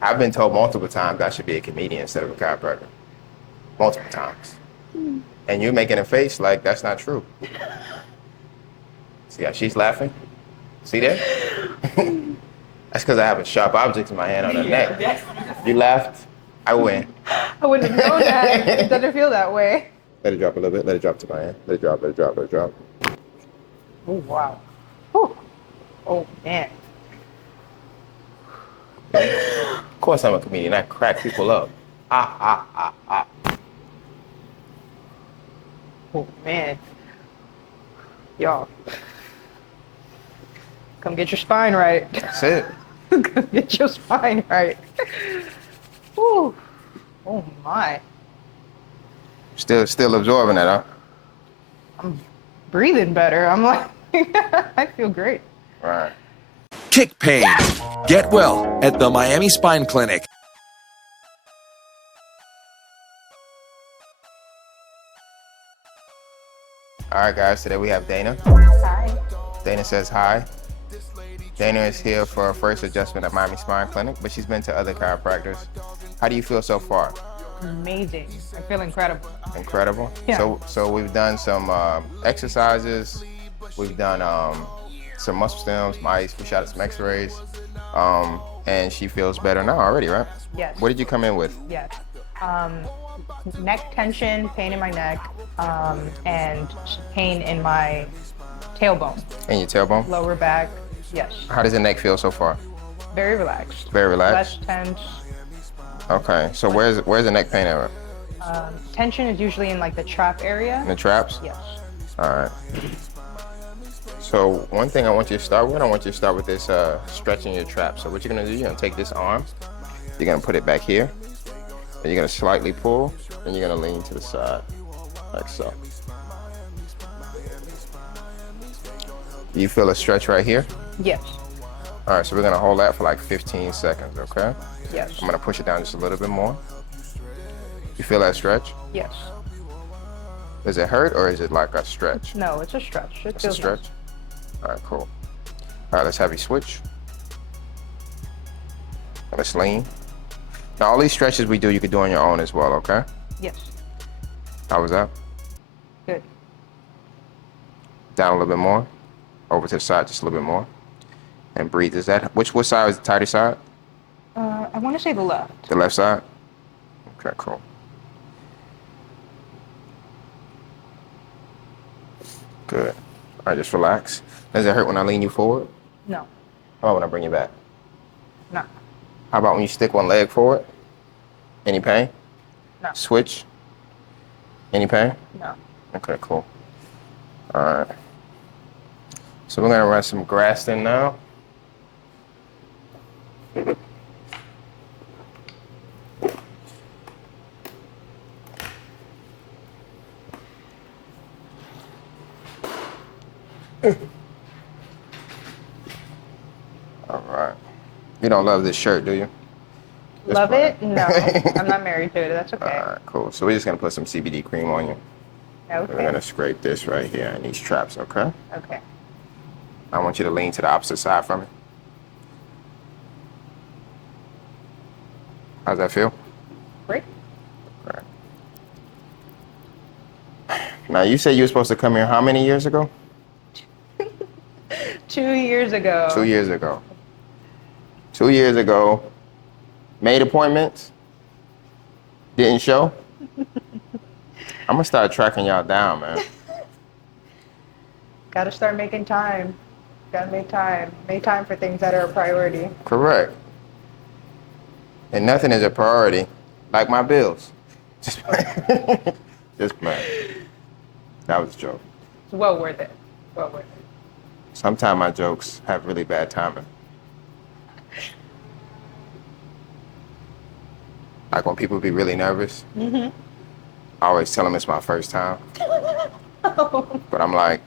I've been told multiple times I should be a comedian instead of a chiropractor. Multiple times. And you're making a face like that's not true. See how she's laughing? See that? That's because I have a sharp object in my hand on her neck. You laughed, I win. I wouldn't have known that. It doesn't feel that way. Let it drop a little bit. Let it drop to my hand. Let it drop, let it drop, let it drop. Oh, wow. Whew. Oh, man. Of course I'm a comedian. I crack people up. Ah. Oh, man. Y'all. Come get your spine right. That's it. Come get your spine right. Whew. Oh, my. Still absorbing that, huh? I'm breathing better. I'm like, I feel great. All right. Kick pain. Get well at the Miami Spine Clinic. All right, guys. Today we have Dana. Hi. Dana says hi. Dana is here for her first adjustment at Miami Spine Clinic, but she's been to other chiropractors. How do you feel so far? Amazing. I feel incredible. Incredible. Yeah. So we've done some exercises. We've done some muscle stems, mice. We shot at some X-rays, and she feels better now already, right? Yes. What did you come in with? Yes. Neck tension, pain in my neck, and pain in my tailbone, In your tailbone. lower back. Yes. How does the neck feel so far? Very relaxed. Very relaxed. Less tense. Okay. So where's the neck pain at? Tension is usually in like the trap area. In the traps? Yes. All right. So one thing I want you to start with, this stretching your trap. So what you're gonna do, you're gonna take this arm, you're gonna put it back here, and you're gonna slightly pull, and you're gonna lean to the side, like so. You feel a stretch right here? Yes. All right, so we're gonna hold that for like 15 seconds, okay? Yes. I'm gonna push it down just a little bit more. You feel that stretch? Yes. Does it hurt or is it like a stretch? No, it's a stretch. It It's a feels stretch? nice. All right, cool. All right, let's have you switch. Let's lean. Now, all these stretches we do, you can do on your own as well, okay? Yes. How was that? Good. Down a little bit more. Over to the side just a little bit more. And breathe. Is that, what side is the tighter side? I want to say the left. The left side? Okay, cool. Good. All right, just relax. Does it hurt when I lean you forward? No. How about when I bring you back? No. How about when you stick one leg forward? Any pain? No. Switch? Any pain? No. Okay, cool. All right. So we're gonna run some Graston now. All right. You don't love this shirt, do you? Just Love fine. it? No. I'm not married to it. That's okay. All right, cool. So we're just gonna put some CBD cream on you. We're Okay. gonna scrape this right here in these traps, okay? Okay. I want you to lean to the opposite side from me. How's that feel? Great. All right. Now you said you were supposed to come here how many years ago? 2 years ago. 2 years ago. 2 years ago. Made appointments. Didn't show. I'm gonna start tracking y'all down, man. Gotta start making time. Gotta make time. Make time for things that are a priority. Correct. And nothing is a priority, like my bills. Just playing. Just playing. That was a joke. It's well worth it. Well worth it. Sometimes my jokes have really bad timing. Like when people be really nervous, I always tell them it's my first time. But I'm like,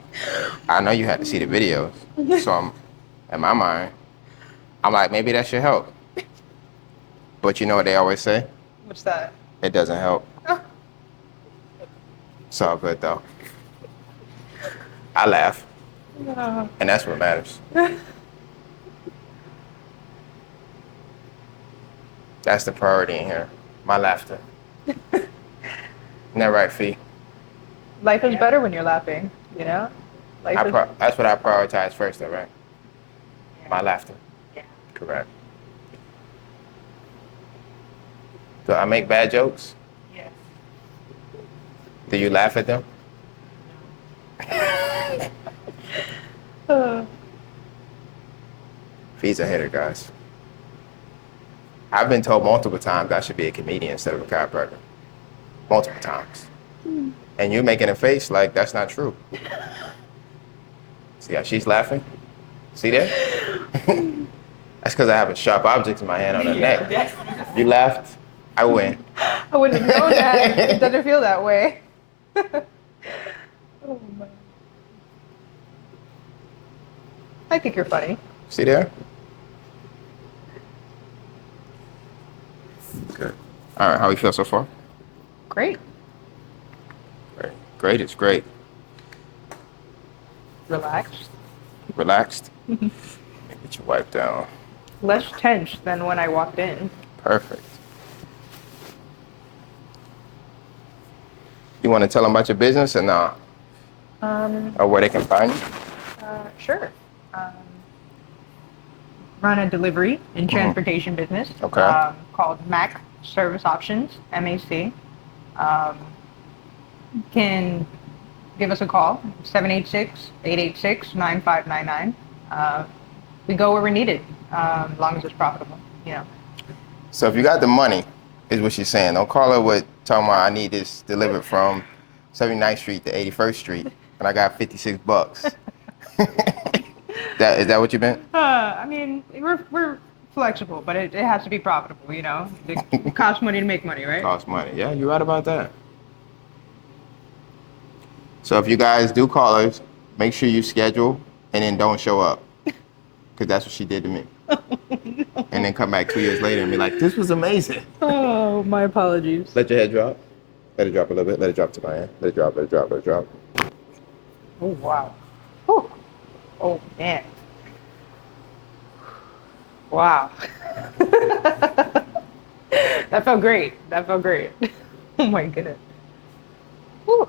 I know you had to see the videos. So I'm, in my mind, I'm like, maybe that should help. But you know what they always say? What's that? It doesn't help. It's all good though. I laugh. No. And that's what matters. That's the priority in here. My laughter. Isn't that right, Fee? Life is better when you're laughing, you know? That's what I prioritize first, though, right? Yeah. My laughter. Yeah. Correct. Do I make bad jokes? Yes. Do you laugh at them? Fee's a hitter, guys. I've been told multiple times I should be a comedian instead of a chiropractor. Multiple times. And you're making a face like that's not true. See how she's laughing? See that? That's because I have a sharp object in my hand on her neck. You laughed, I win. I wouldn't have known that. It doesn't feel that way. Oh, man. I think you're funny. See there? Good. All right, how you feel so far? Great. Great. Great is great. Relaxed. Relaxed. Get your wipe down. Less tense than when I walked in. Perfect. You want to tell them about your business or nah? Or where they can find you? Sure. Run a delivery and transportation business. Okay. Called MAC Service Options, MAC. Can give us a call, 786-886-9599. We go where we're needed, as long as it's profitable, you know. So if you got the money, is what she's saying. Don't call her with talking about I need this delivered from 79th Street to 81st Street, and I got $56. Is that what you meant? I mean, we're flexible, but it has to be profitable, you know. It costs money to make money, right? Cost money. Yeah, you're right about that. So if you guys do call her, make sure you schedule and then don't show up. Because that's what she did to me. And then come back 2 years later and be like, this was amazing. Oh, my apologies. Let your head drop. Let it drop a little bit. Let it drop to my hand. Let it drop, let it drop, let it drop. Oh, wow. Whew. Oh, man. Wow. That felt great. That felt great. Oh, my goodness. Whew.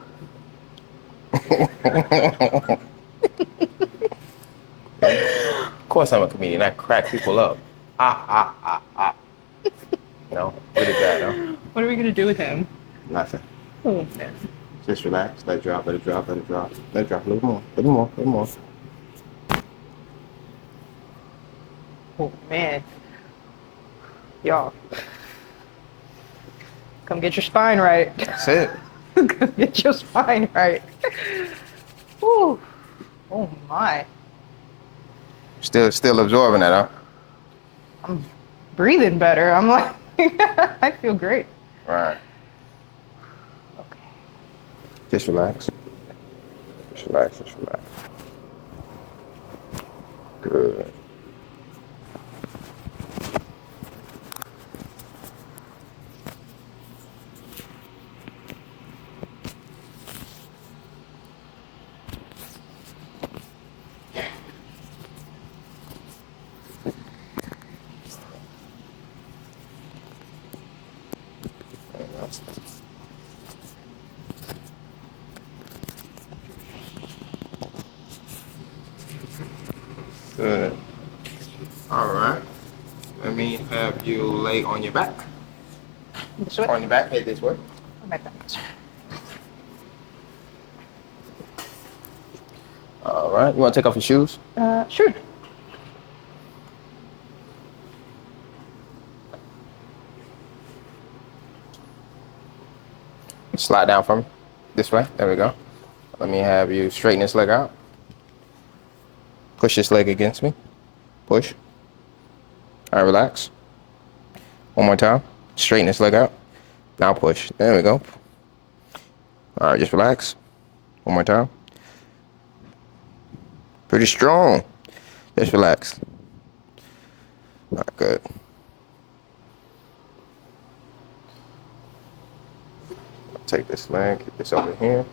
Of course I'm a comedian. I crack people up. You know, really bad, huh? What are we going to do with him? Nothing. Oh, man. Just relax. Let it drop, let it drop, let it drop. Let it drop a little more. A little more, a little more. Oh, man. Y'all. Come get your spine right. That's it. Come get your spine right. Whew. Oh, my. Still absorbing that, huh? I'm breathing better. I'm like, I feel great. Right. Okay. Just relax. Just relax, just relax. Good. Good. All right. Let me have you lay on your back. This way? On your back, head this way. On my back. All right. You want to take off your shoes? Sure. Slide down for me. This way. There we go. Let me have you straighten this leg out. Push this leg against me. Push. All right, relax. One more time. Straighten this leg out. Now push. There we go. All right, just relax. One more time. Pretty strong. Just relax. All right, good. Take this leg, get this over here.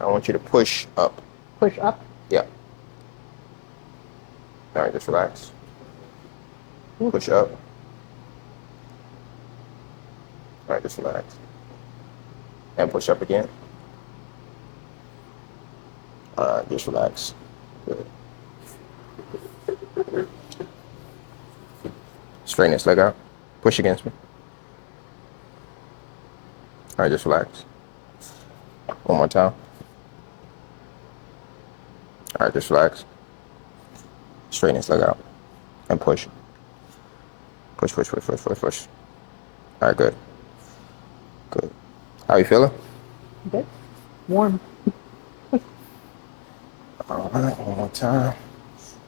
I want you to push up. Push up. Yeah. All right, just relax. Push up. All right, just relax. And push up again. All right, just relax. Good. Straighten this leg out. Push against me. All right, just relax. One more time. All right, just relax. Straighten this leg out. And push. Push, push, push, push, push, push. All right, good. Good. How you feeling? Good. Warm. All right, one more time.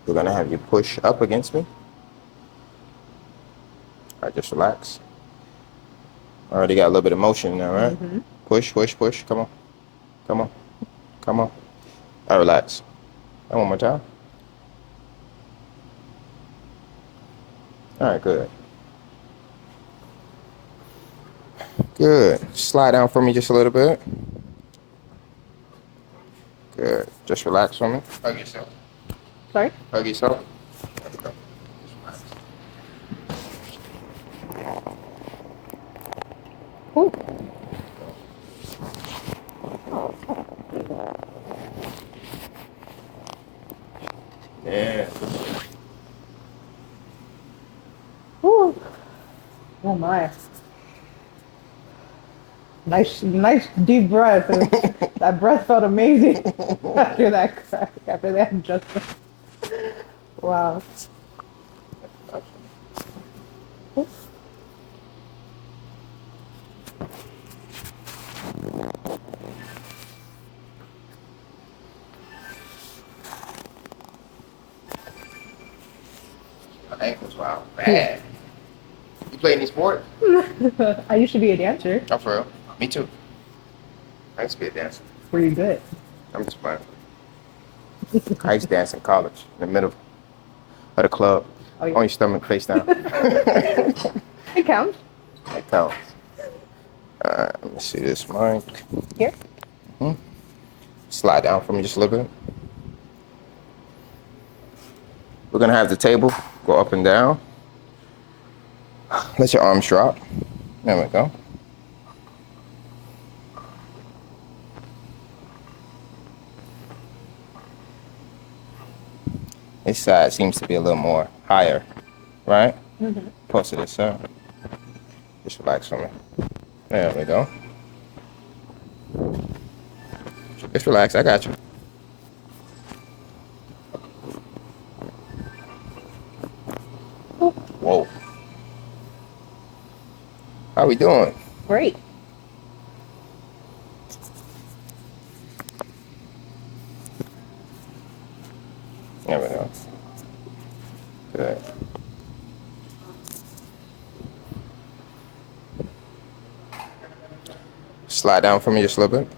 We're gonna have you push up against me. All right, just relax. Already got a little bit of motion in there, right? Mm-hmm. Push, push, push. Come on. Come on. Come on. All right, relax. And one more time. All right, good. Good. Slide down for me just a little bit. Good. Just relax for me. Hug yourself. Sorry? Hug yourself. There we go. Ooh. Yeah. Ooh. Oh my. Nice deep breath. That breath felt amazing after that crack, after that adjustment. Wow. My ankles, wow. Bad. You play any sport? I used to be a dancer. Oh, for real? Me too. I used to be a dancer. Were you good? I'm just playing. I used to dance in college, in the middle of the club. Oh, yeah. On your stomach, face down. It counts. That counts. Let me see this mic. Here? Slide down for me just a little bit. We're gonna have the table go up and down. Let your arms drop. There we go. This side seems to be a little more higher, right? Mm-hmm. Close to this side. Just relax for me. There we go. Just relax, I got you. Whoa. How we doing? Great. There we go. Good. Slide down for me just a little bit.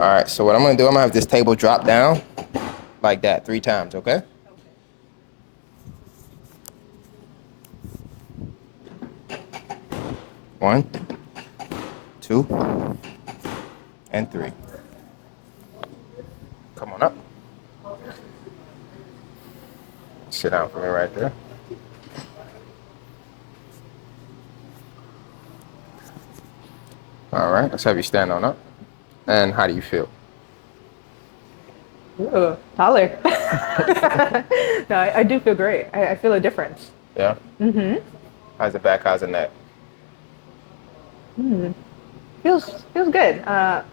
All right, so what I'm gonna do, I'm gonna have this table drop down like that 3 times, okay? One, 2, and 3. Come on up. Sit down for me right there. All right, let's have you stand on up. And how do you feel? Ooh, taller. No, I do feel great. I feel a difference. Yeah? Mm-hmm. How's the back? How's the neck? Feels good. I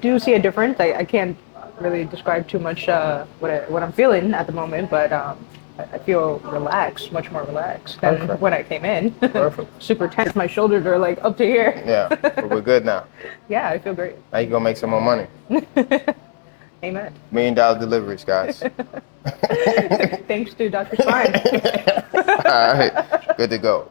do see a difference. I can't really describe too much what I'm feeling at the moment, but I feel relaxed, much more relaxed than Okay. when I came in. Perfect. Super tense. My shoulders are like up to here. Yeah, but we're good now. Yeah, I feel great. Now you gonna make some more money. Amen. $1 million deliveries, guys. Thanks to Dr. Spine. All right, good to go.